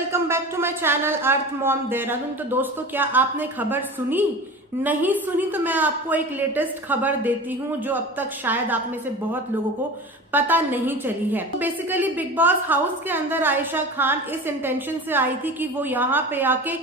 Welcome back to my channel earth mom Dehradun. तो दोस्तों, क्या आपने खबर सुनी? नहीं सुनी तो मैं आपको एक लेटेस्ट खबर देती हूँ जो अब तक शायद आप में से बहुत लोगों को पता नहीं चली है। तो बेसिकली बिग बॉस हाउस के अंदर आयशा खान इस इंटेंशन से आई थी कि वो यहाँ पे आके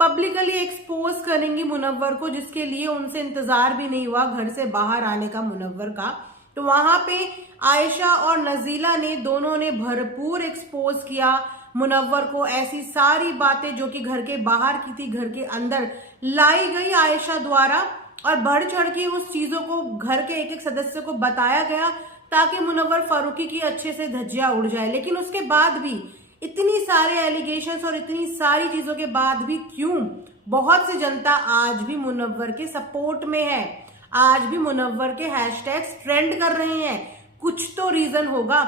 पब्लिकली एक्सपोज करेंगी मुनव्वर को, जिसके लिए उनसे इंतजार भी नहीं हुआ घर से बाहर आने का मुनव्वर का। तो वहां पे आयशा और नजीला ने दोनों ने भरपूर एक्सपोज किया मुनव्वर को। ऐसी सारी बातें जो कि घर के बाहर की थी घर के अंदर लाई गई आयशा द्वारा, और बढ़ चढ़ के उस चीजों को घर के एक एक सदस्य को बताया गया ताकि मुनव्वर फारूकी की अच्छे से धज्जियां उड़ जाए। लेकिन उसके बाद भी इतनी सारे एलिगेशंस और इतनी सारी चीजों के बाद भी क्यों बहुत सी जनता आज भी मुनव्वर के सपोर्ट में है, आज भी मुनव्वर के हैशटैग्स ट्रेंड कर रहे हैं। कुछ तो रीजन होगा।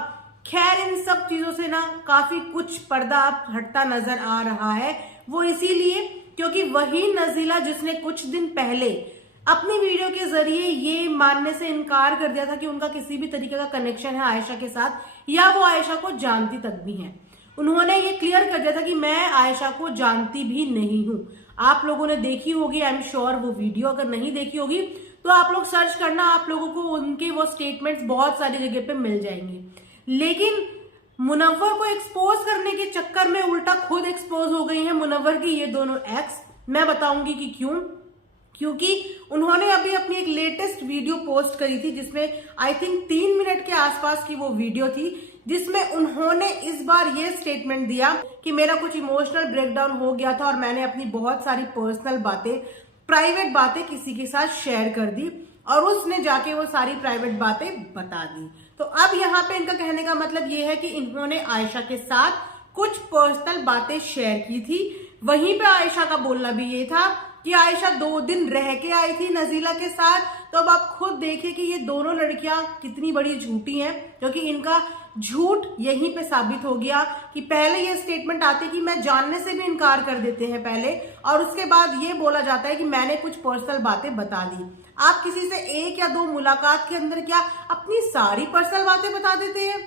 खैर, इन सब चीजों से ना काफी कुछ पर्दा हटता नजर आ रहा है। वो इसीलिए क्योंकि वही नजीला जिसने कुछ दिन पहले अपनी वीडियो के जरिए ये मानने से इनकार कर दिया था कि उनका किसी भी तरीके का कनेक्शन है आयशा के साथ, या वो आयशा को जानती तक भी है। उन्होंने ये क्लियर कर दिया था कि मैं आयशा को जानती भी नहीं हूं। आप लोगों ने देखी होगी, आई एम श्योर वो वीडियो। अगर नहीं देखी होगी तो आप लोग सर्च करना, आप लोगों को उनके वो स्टेटमेंट्स बहुत सारी जगह पे मिल जाएंगे। लेकिन मुनव्वर को एक्सपोज करने के चक्कर में उल्टा खुद एक्सपोज हो गई है मुनव्वर की ये दोनों एक्स। मैं बताऊंगी कि क्यों। क्योंकि उन्होंने अभी अपनी एक लेटेस्ट वीडियो पोस्ट करी थी जिसमें आई थिंक 3 मिनट के आसपास की वो वीडियो थी, जिसमें उन्होंने इस बार ये स्टेटमेंट दिया कि मेरा कुछ इमोशनल ब्रेकडाउन हो गया था और मैंने अपनी बहुत सारी पर्सनल बातें, प्राइवेट बातें किसी के साथ शेयर कर दी और उसने जाके वो सारी प्राइवेट बातें बता दी। तो अब यहाँ पे इनका कहने का मतलब ये है कि इन्होंने आयशा के साथ कुछ पर्सनल बातें शेयर की थी। वहीं पे आयशा का बोलना भी ये था कि आयशा 2 दिन रह के आई थी नजीला के साथ। तो अब आप खुद देखिए कि ये दोनों लड़कियां कितनी बड़ी झूठी हैं, क्योंकि इनका झूठ यहीं पे साबित हो गया कि पहले ये स्टेटमेंट आती कि मैं जानने से भी इनकार कर देते हैं पहले, और उसके बाद ये बोला जाता है कि मैंने कुछ पर्सनल बातें बता दी। आप किसी से 1 या 2 मुलाकात के अंदर क्या अपनी सारी पर्सनल बातें बता देते हैं?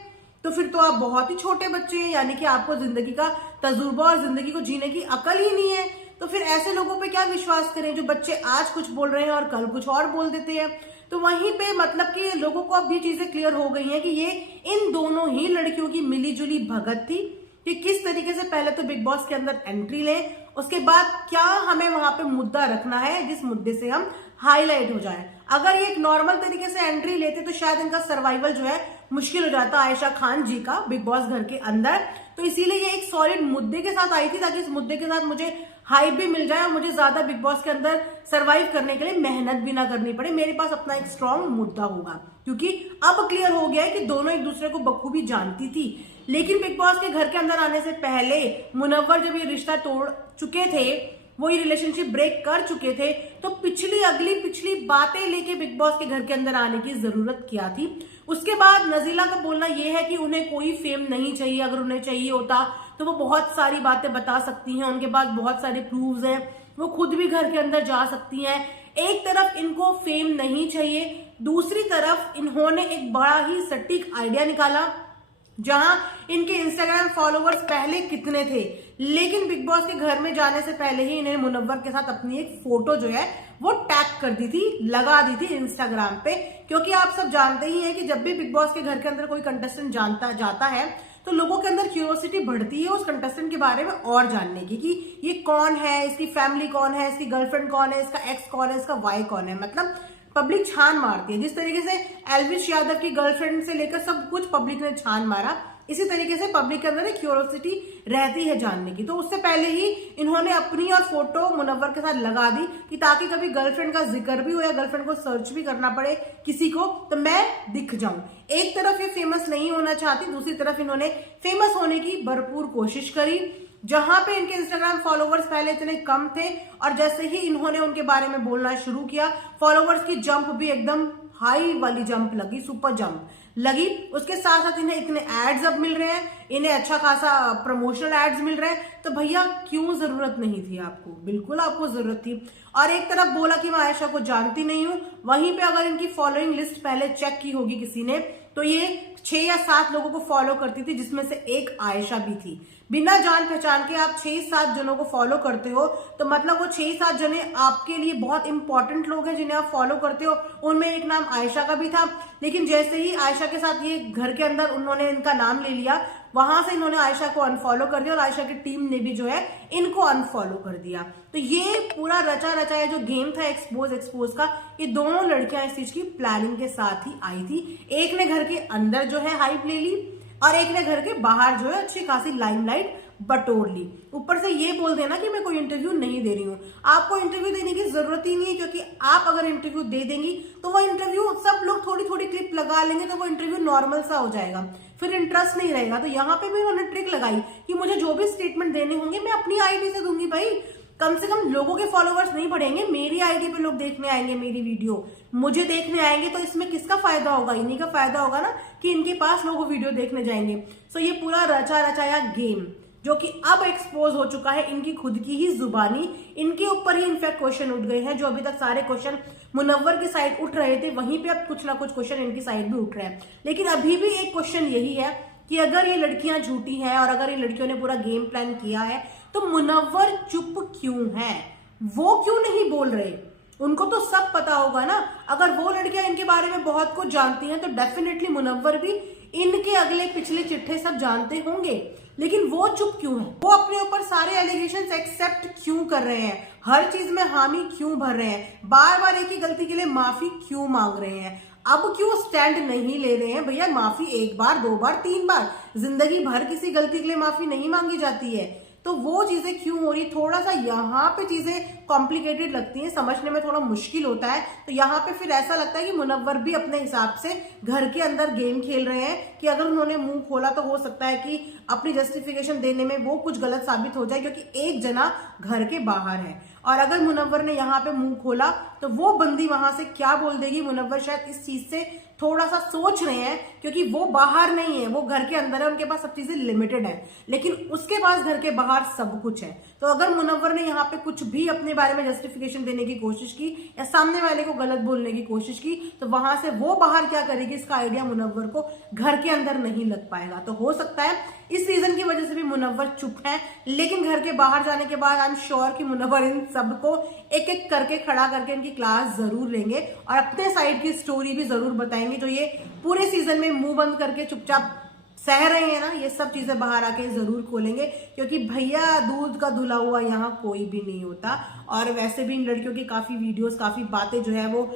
तो फिर तो आप बहुत ही छोटे बच्चे हैं, यानी कि आपको जिंदगी का तजुर्बा और जिंदगी को जीने की अकल ही नहीं है। तो फिर ऐसे लोगों पे क्या विश्वास करें जो बच्चे आज कुछ बोल रहे हैं और कल कुछ और बोल देते हैं। तो वहीं पे मतलब कि लोगों को अब ये चीजें क्लियर हो गई हैं कि ये इन दोनों ही लड़कियों की मिलीजुली भगत थी कि किस तरीके से पहले तो बिग बॉस के अंदर एंट्री लें, उसके बाद क्या हमें वहां पे मुद्दा रखना है जिस मुद्दे से हम हाईलाइट हो जाए। अगर ये एक नॉर्मल तरीके से एंट्री लेते तो शायद इनका सर्वाइवल जो है मुश्किल हो जाता आयशा खान जी का बिग बॉस घर के अंदर। तो इसीलिए ये एक सॉलिड मुद्दे के साथ आई थी ताकि इस मुद्दे के साथ मुझे हाइप भी मिल जाए और मुझे ज्यादा बिग बॉस के अंदर सरवाइव करने के लिए मेहनत भी ना करनी पड़े। मेरे पास अपना एक स्ट्रॉन्ग मुद्दा होगा, क्योंकि अब क्लियर हो गया है कि दोनों एक दूसरे को बखूबी जानती थी। लेकिन बिग बॉस के घर के अंदर आने से पहले मुनव्वर जब ये रिश्ता तोड़ चुके थे, वो ये रिलेशनशिप ब्रेक कर चुके थे, तो पिछली बातें लेके बिग बॉस के घर के अंदर आने की जरूरत क्या थी। उसके बाद नजीला का बोलना यह है कि उन्हें कोई फेम नहीं चाहिए, अगर उन्हें चाहिए होता तो वो बहुत सारी बातें बता सकती हैं, उनके पास बहुत सारे प्रूफ्स हैं, वो खुद भी घर के अंदर जा सकती हैं। एक तरफ इनको फेम नहीं चाहिए, दूसरी तरफ इन्होंने एक बड़ा ही सटीक आइडिया निकाला जहां इनके इंस्टाग्राम फॉलोवर्स पहले कितने थे, लेकिन बिग बॉस के घर में जाने से पहले ही इन्हें मुनव्वर के साथ अपनी एक फोटो जो है वो टैग कर दी थी, लगा दी थी इंस्टाग्राम पे। क्योंकि आप सब जानते ही हैं कि जब भी बिग बॉस के घर के अंदर कोई कंटेस्टेंट जाता है तो लोगों के अंदर क्यूरियोसिटी बढ़ती है उस कंटेस्टेंट के बारे में और जानने की कि ये कौन है, इसकी फैमिली कौन है, इसकी गर्लफ्रेंड कौन है, इसका एक्स कौन है, इसका वाई कौन है। मतलब पब्लिक छान मारती है। जिस तरीके से एल्विश यादव की गर्लफ्रेंड से लेकर सब कुछ पब्लिक ने छान मारा, इसी तरीके से पब्लिक के अंदर एक क्यूरियोसिटी रहती है जानने की। तो उससे पहले ही इन्होंने अपनी और फोटो मुनव्वर के साथ लगा दी कि ताकि कभी गर्लफ्रेंड का जिक्र भी हो या गर्लफ्रेंड को सर्च भी करना पड़े किसी को तो मैं दिख जाऊं। एक तरफ ये फेमस नहीं होना चाहती, दूसरी तरफ इन्होंने फेमस होने की भरपूर कोशिश करी। जहां पे इनके इंस्टाग्राम फॉलोवर्स पहले इतने कम थे और जैसे ही इन्होंने उनके बारे में बोलना शुरू किया, फॉलोवर्स की जंप भी एकदम हाई वाली जंप लगी, सुपर जंप लगी। उसके साथ साथ इन्हें इतने एड्स अब मिल रहे हैं, इन्हें अच्छा खासा प्रमोशनल एड्स मिल रहे हैं। तो भैया क्यों जरूरत नहीं थी आपको? बिल्कुल आपको जरूरत थी। और एक तरफ बोला कि मैं आयशा को जानती नहीं हूं, वहीं पे अगर इनकी फॉलोइंग लिस्ट पहले चेक की होगी किसी ने तो ये 6 या 7 लोगों को फॉलो करती थी, जिसमें से एक आयशा भी थी। बिना जान पहचान के आप 6-7 जनों को फॉलो करते हो, तो मतलब वो 6-7 जने आपके लिए बहुत इंपॉर्टेंट लोग हैं जिन्हें आप फॉलो करते हो। उनमें एक नाम आयशा का भी था, लेकिन जैसे ही आयशा के साथ ये घर के अंदर उन्होंने इनका नाम ले लिया, वहां से इन्होंने आयशा को अनफॉलो कर दिया और आयशा की टीम ने भी जो है इनको अनफॉलो कर दिया। तो ये पूरा रचा रचाया जो गेम था एक्सपोज का, ये दोनों लड़कियां इस चीज की प्लानिंग के साथ ही आई थी। एक ने घर के अंदर जो है हाइप ले ली और एक ने घर के बाहर जो है अच्छी खासी लाइमलाइट बटोर ली। ऊपर से ये बोल देना कि मैं कोई इंटरव्यू नहीं दे रही हूँ। आपको इंटरव्यू देने की जरूरत ही नहीं है, क्योंकि आप अगर इंटरव्यू दे देंगी तो वो इंटरव्यू सब लोग थोड़ी थोड़ी क्लिप लगा लेंगे, तो वो इंटरव्यू नॉर्मल सा हो जाएगा, फिर इंटरेस्ट नहीं रहेगा। तो यहाँ पे भी उन्होंने ट्रिक लगाई कि मुझे जो भी स्टेटमेंट देने होंगे मैं अपनी आईडी से दूंगी। भाई कम से कम लोगों के फॉलोवर्स नहीं बढ़ेंगे, मेरी आईडी पे लोग देखने आएंगे, मेरी वीडियो मुझे देखने आएंगे, तो इसमें किसका फायदा होगा? इन्हीं का फायदा होगा ना कि इनके पास लोग वीडियो देखने जाएंगे। सो ये पूरा रचा रचाया गेम जो कि अब एक्सपोज हो चुका है, इनकी खुद की ही जुबानी, इनके ऊपर ही इनफैक्ट क्वेश्चन उठ गए हैं। जो अभी तक सारे क्वेश्चन मुनव्वर की साइड उठ रहे थे, वहीं पे अब कुछ ना कुछ क्वेश्चन इनकी साइड भी उठ रहे हैं। लेकिन अभी भी एक क्वेश्चन यही है कि अगर ये लड़कियां झूठी हैं और अगर ये लड़कियों ने पूरा गेम प्लान किया है, तो मुनव्वर चुप क्यों है? वो क्यों नहीं बोल रहे? उनको तो सब पता होगा ना। अगर वो लड़कियां इनके बारे में बहुत कुछ जानती हैं, तो डेफिनेटली मुनव्वर भी इनके अगले पिछले चिट्ठे सब जानते होंगे। लेकिन वो चुप क्यों है? वो अपने ऊपर सारे एलिगेशंस एक्सेप्ट क्यों कर रहे हैं? हर चीज में हामी क्यों भर रहे हैं? बार बार एक ही गलती के लिए माफी क्यों मांग रहे हैं? अब क्यों स्टैंड नहीं ले रहे हैं? भैया माफी 1 बार 2 बार 3 बार, जिंदगी भर किसी गलती के लिए माफी नहीं मांगी जाती है। तो वो चीजें क्यों हो रही? थोड़ा सा यहाँ पे चीजें कॉम्प्लिकेटेड लगती हैं, समझने में थोड़ा मुश्किल होता है। तो यहाँ पे फिर ऐसा लगता है कि मुनव्वर भी अपने हिसाब से घर के अंदर गेम खेल रहे हैं कि अगर उन्होंने मुंह खोला तो हो सकता है कि अपनी जस्टिफिकेशन देने में वो कुछ गलत साबित हो जाए, क्योंकि एक जना घर के बाहर है। और अगर मुनव्वर ने यहाँ पे मुंह खोला तो वो बंदी वहां से क्या बोल देगी? मुनव्वर शायद इस चीज से थोड़ा सा सोच रहे हैं, क्योंकि वो बाहर नहीं है, वो घर के अंदर है, उनके पास सब चीजें लिमिटेड है, लेकिन उसके पास घर के बाहर सब कुछ है। तो अगर मुनव्वर ने यहाँ पे कुछ भी अपने बारे में जस्टिफिकेशन देने की कोशिश की या सामने वाले को गलत बोलने की कोशिश की, तो वहां से वो बाहर क्या करेगी, इसका आइडिया मुनव्वर को घर के अंदर नहीं लग पाएगा। तो हो सकता है इस रीजन की वजह से भी मुनव्वर चुप है, लेकिन घर के बाहर जाने के बाद आई एम श्योर कि मुनव्वर इन सबको एक एक करके खड़ा करके इनकी क्लास जरूर लेंगे और अपने साइड की स्टोरी भी जरूर बताएंगे, जो ये पूरे सीजन में मुंह बंद करके चुपचाप सह रहे हैं ना, ये सब चीजें बाहर आके जरूर खोलेंगे। क्योंकि भैया दूध का धुला हुआ यहाँ कोई भी नहीं होता। और वैसे भी इन लड़कियों की काफी वीडियोस, काफी बातें जो है वो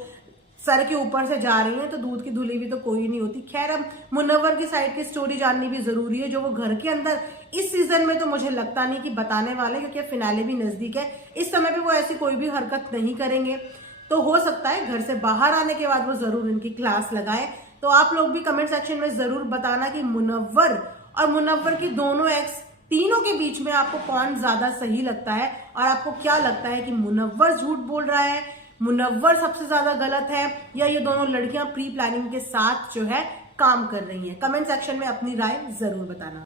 सर के ऊपर से जा रही हैं, तो दूध की धुली भी तो कोई नहीं होती। खैर, अब मुनव्वर की साइड की स्टोरी जाननी भी जरूरी है, जो वो घर के अंदर इस सीजन में तो मुझे लगता नहीं कि बताने वाले, क्योंकि फिनाले भी नजदीक है। इस समय पे वो ऐसी कोई भी हरकत नहीं करेंगे। तो हो सकता है घर से बाहर आने के बाद वो जरूर इनकी क्लास लगाए। तो आप लोग भी कमेंट सेक्शन में जरूर बताना कि मुनव्वर और मुनव्वर की दोनों एक्स, तीनों के बीच में आपको कौन ज्यादा सही लगता है, और आपको क्या लगता है कि मुनव्वर झूठ बोल रहा है, मुनव्वर सबसे ज्यादा गलत है, या ये दोनों लड़कियां प्री प्लानिंग के साथ जो है काम कर रही हैं? कमेंट सेक्शन में अपनी राय जरूर बताना।